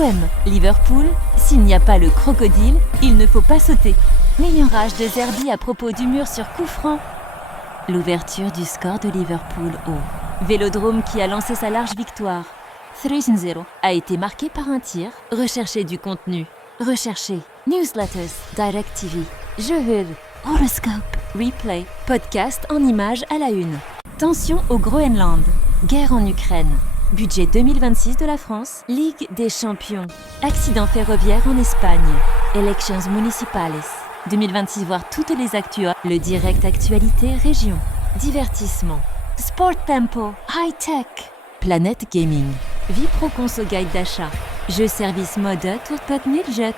OM, Liverpool, s'il n'y a pas le crocodile, il ne faut pas sauter. Meilleur rage de Zerbi à propos du mur sur coup franc. L'ouverture du score de Liverpool au Vélodrome qui a lancé sa large victoire. 3-0 a été marqué par un tir. Recherchez du contenu. Recherchez newsletters, Direct TV, jeux, horoscope, replay, podcast en images à la une. Tension au Groenland. Guerre en Ukraine. Budget 2026 de la France. Ligue des champions. Accident ferroviaire en Espagne. Elections municipales. 2026 voire toutes les actus. Le direct actualité région. Divertissement. Sport tempo. High tech. Planète gaming. Vie pro conso guide d'achat. Jeux service mode tout jet.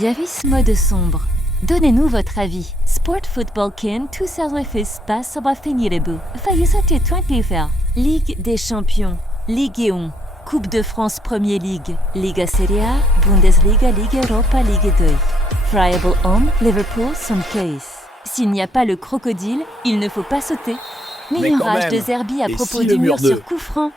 Yavis mode sombre. Donnez-nous votre avis. Sport Football Kin, tout ça fait passe va finir le bout. Failli sauter 20 Ligue des champions. Ligue 1. Coupe de France Premier League. Liga Serie A. Bundesliga, Ligue Europa, Ligue 2. Friable Home, Liverpool, some case. S'il n'y a pas le crocodile, il ne faut pas sauter. Meilleur rage de Zerbi à propos du mur sur coup franc.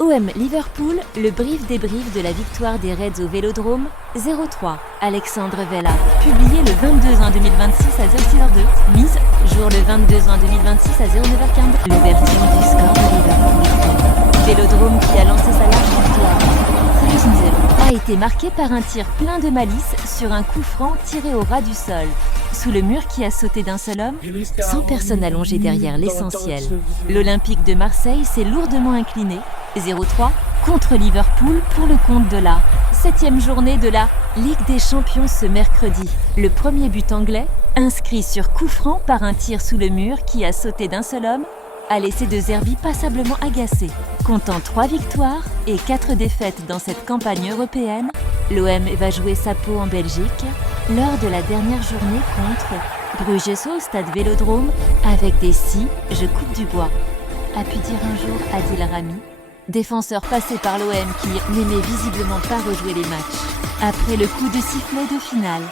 OM Liverpool, le débrief de la victoire des Reds au Vélodrome, 0-3. Alexandre Vella, publié le 22 juin 2026 à 0h02. Mise, jour le 22 juin 2026 à 09h15. L'ouverture du score de Liverpool. Vélodrome qui a lancé sa large victoire. 3-0 a été marqué par un tir plein de malice sur un coup franc tiré au ras du sol. Sous le mur qui a sauté d'un seul homme, 100 personnes allongées derrière l'essentiel. L'Olympique de Marseille s'est lourdement incliné. 0-3 contre Liverpool pour le compte de la 7e journée de la Ligue des Champions ce mercredi. Le premier but anglais, inscrit sur coup franc par un tir sous le mur qui a sauté d'un seul homme, a laissé De Zerbi passablement agacé. Comptant 3 victoires et 4 défaites dans cette campagne européenne, l'OM va jouer sa peau en Belgique lors de la dernière journée contre Bruges au stade Vélodrome avec des si, je coupe du bois, a pu dire un jour Adil Rami, défenseur passé par l'OM qui n'aimait visiblement pas rejouer les matchs, après le coup de sifflet de finale.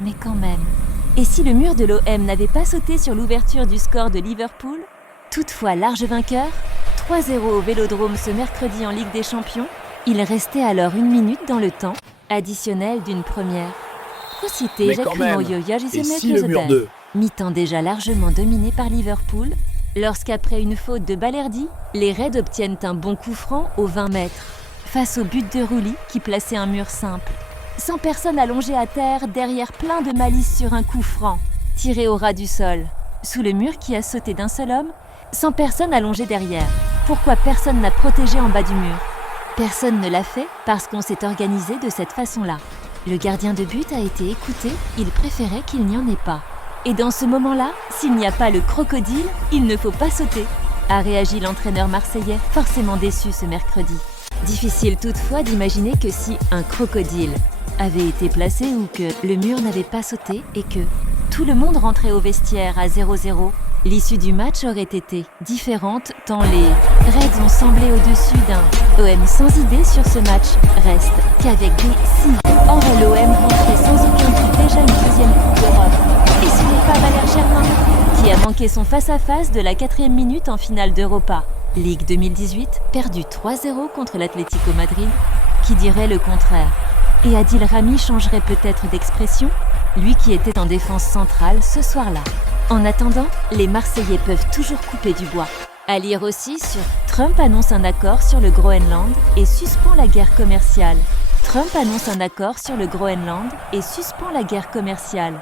Mais quand même, et si le mur de l'OM n'avait pas sauté sur l'ouverture du score de Liverpool? Toutefois large vainqueur, 3-0 au Vélodrome ce mercredi en Ligue des Champions, il restait alors 1 minute dans le temps additionnel d'une première. Mais quand même, et si le mur 2 Mi-temps déjà largement dominé par Liverpool, lorsqu'après une faute de Balerdi, les Reds obtiennent un bon coup franc aux 20 mètres, face au but de Rulli qui plaçait un mur simple. 100 personnes allongées à terre, derrière plein de malice sur un coup franc, tiré au ras du sol. Sous le mur qui a sauté d'un seul homme, 100 personnes allongées derrière. Pourquoi personne n'a protégé en bas du mur? Personne ne l'a fait parce qu'on s'est organisé de cette façon-là. Le gardien de but a été écouté, il préférait qu'il n'y en ait pas. Et dans ce moment-là, s'il n'y a pas le crocodile, il ne faut pas sauter, a réagi l'entraîneur marseillais, forcément déçu ce mercredi. Difficile toutefois d'imaginer que si un crocodile avait été placé ou que le mur n'avait pas sauté et que tout le monde rentrait au vestiaire à 0-0, l'issue du match aurait été différente tant les Reds ont semblé au-dessus d'un OM sans idée sur ce match. Reste qu'avec des si. Or l'OM rentrait sans aucun doute déjà une deuxième Coupe d'Europe. Et ce n'est pas Valère Germain qui a manqué son face-à-face de la 4e minute en finale d'Europa. Ligue 2018, perdu 3-0 contre l'Atlético Madrid, qui dirait le contraire. Et Adil Rami changerait peut-être d'expression, lui qui était en défense centrale ce soir-là. En attendant, les Marseillais peuvent toujours couper du bois. À lire aussi sur Trump annonce un accord sur le Groenland et suspend la guerre commerciale. Trump annonce un accord sur le Groenland et suspend la guerre commerciale.